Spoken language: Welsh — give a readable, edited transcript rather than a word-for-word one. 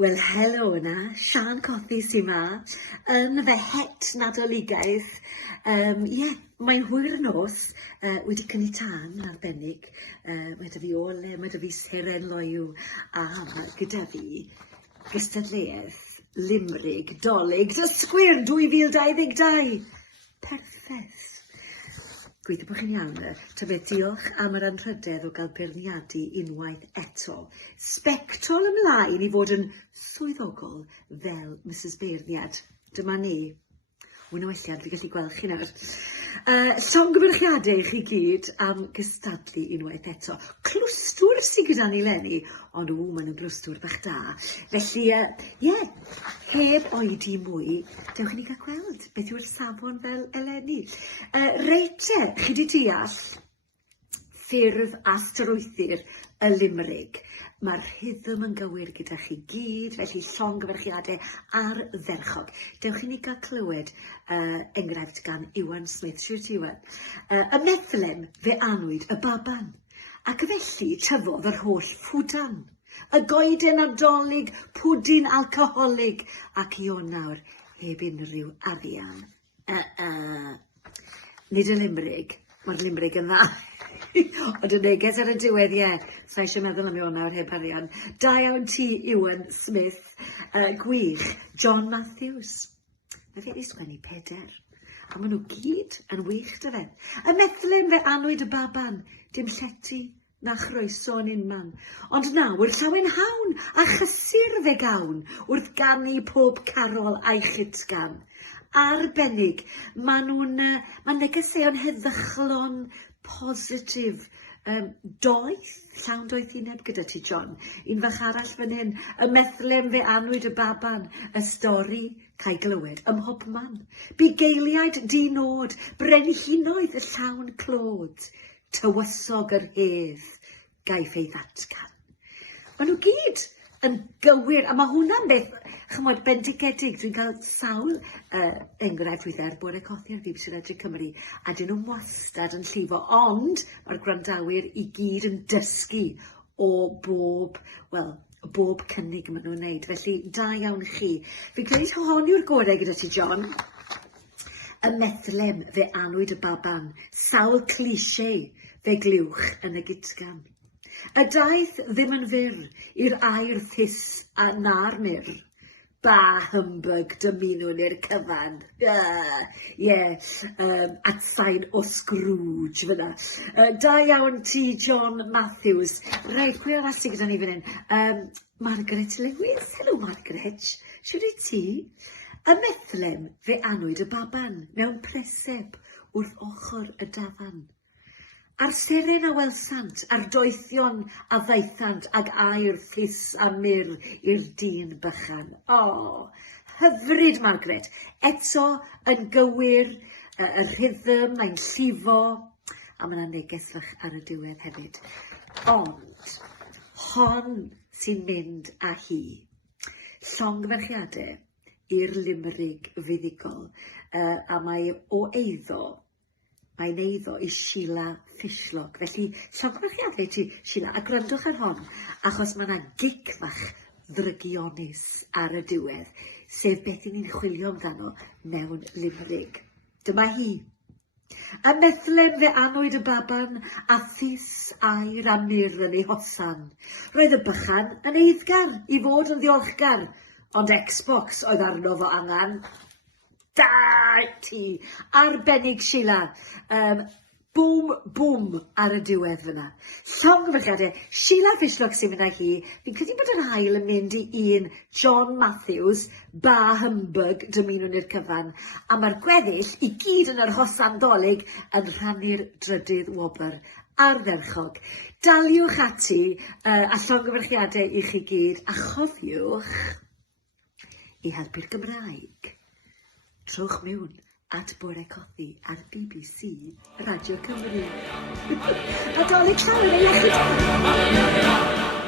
Wel, helo yna, Shân Cothi sy'n ma, yn fy het Nadoligaeth. Mae'n hwyr nos, wedi cynnig tân yn arbennig. Mae dy fi ole, mae dy fi seren loiw, a mae gyda fi Cystadleuaeth, Limrig, Nadolig, Dysgwyr 2022. Perffaith. Gweithio bod chi'n iawn. Tybed, diolch am yr anrhydedd o gael beirniadu unwaith eto. Sbectol ymlaen i fod yn swyddogol fel Mrs Beirniad. Dyma ni. Wy'n welliad, fi gallu gweld chi nawr. Llongyfarchiadau i chi gyd am gystadlu unwaith eto. Clwstwr sy'n gyda ni leni, ond maen nhw'n glwstwr bach da. Felly, heb oedi mwy, dewch i ni gael gweld beth yw'r safon fel eleni. Reit chi di deall ffurf a strwythur y Limrig. Mae'r rhythm yn gywir gyda chi gyd, felly llongyfarchiadau ar dderchog. Dewch i ni gael clywed enghraifft gan Iwan Smith. Siwr ti, Iwan? Y Meth'lem fe anwyd y baban, ac felly tyfodd yr holl ffwdan. Y goeden nadolig, pwdin alcoholig, ac i o'n nawr heb unrhyw arian. Nid y Limrig, mae'r Limrig yn dda. Ond y neges ar y diwedd, sa eisiau meddwl am o'n nawr heb arian. Da iawn ti, Iwan Smith. Gwych, John Matthews. Mae fe wedi sgwennu 4. A maen nhw gyd yn wych dy fe. Y Meth'lem fe anwyd y baban, dim llety na chroeso yn unman. Ond nawr llawen hawn a chysur fe gawn wrth ganu pob carol a'i chytgan. Arbennig, mae'n negeseuon heddychlon positif. Doeth, llawn doeth uned gyda ti, John. Un fach arall fan hyn, y Meth'lem fe anwyd y baban, y stori cael glywed ym mhobman. Bugeiliaid dinod, brenhinoedd y llawn clod, tywysog yr hedd, gaiff ei ddatgan. Maen nhw gyd yn gywir, a mae hwnna'n beth, chymod, bendigedig. Dwi'n cael sawl enghraifft weithiau bore cothi ar BBC Radio Cymru, a dyn nhw'n wastad yn llifo, ond mae'r gwrandawyr i gyd yn dysgu o bob cynnig maen nhw'n wneud. Felly, da iawn chi. Fi'n credu honiw'r gorau gyda ti, John. Y Meth'lem fe anwyd y baban, sawl cliché fe gliwch yn y gytgan. Y daeth ddim yn fyr i'r air thys a na'r myr. Ba hymbygd dymunwn i'r cyfan. Atsain o Scrooge fyna. Da iawn ti, John Matthews. Reit, pwy arall sy'n gyda ni fan hyn? Margaret Lewis. Helo, Margaret. Siwr i ti? Y Meth'lem fe anwyd y baban mewn preseb wrth ochr y dafan. Ar seren a welsant, ar doethion a ddaethant, ag air ffys a myr i'r dyn bychan. Hyfryd, Margaret. Eto yn gywir, y rhythm, mae'n llifo, a mae'n neges fach ar y diwedd hefyd. Ond, hon sy'n mynd â hi. Llongyfarchiadau i'r Limrig fuddigol, a mae o eiddo. Mae'n eiddo i Shelagh Fishlock. Felly, llongyfarchiadau ti, Shelagh, a gwrandwch ar hon, achos mae yna gic fach ddrygionus ar y diwedd, sef beth i ni'n chwilio amdano mewn Limrig. Dyma hi. Y Meth'lem fe anwyd y baban, a thys air a myr yn ei hosan. Roedd y bychan yn eiddgar i fod yn ddiolchgar, ond Xbox oedd arno fo angan. Da ti, arbennig Shelagh. Bwm ar y diwedd fyna. Llongyfarchiadau, Shelagh Fishlock sy'n mynd â hi. Fi'n credu bod yr hael yn mynd i un John Matthews, ba hymbygd dymunwn i'r cyfan. A mae'r gweddill i gyd yn yr hosan Nadolig yn rhannu'r drydydd wobr ar dderchog. Daliwch ati a llongyfarchiadau i chi gyd, a chofiwch i helpu'r Gymraeg. Trowch mewn at Bore Cothi ar BBC Radio Cymru. Nadolig llawer ei iechyd.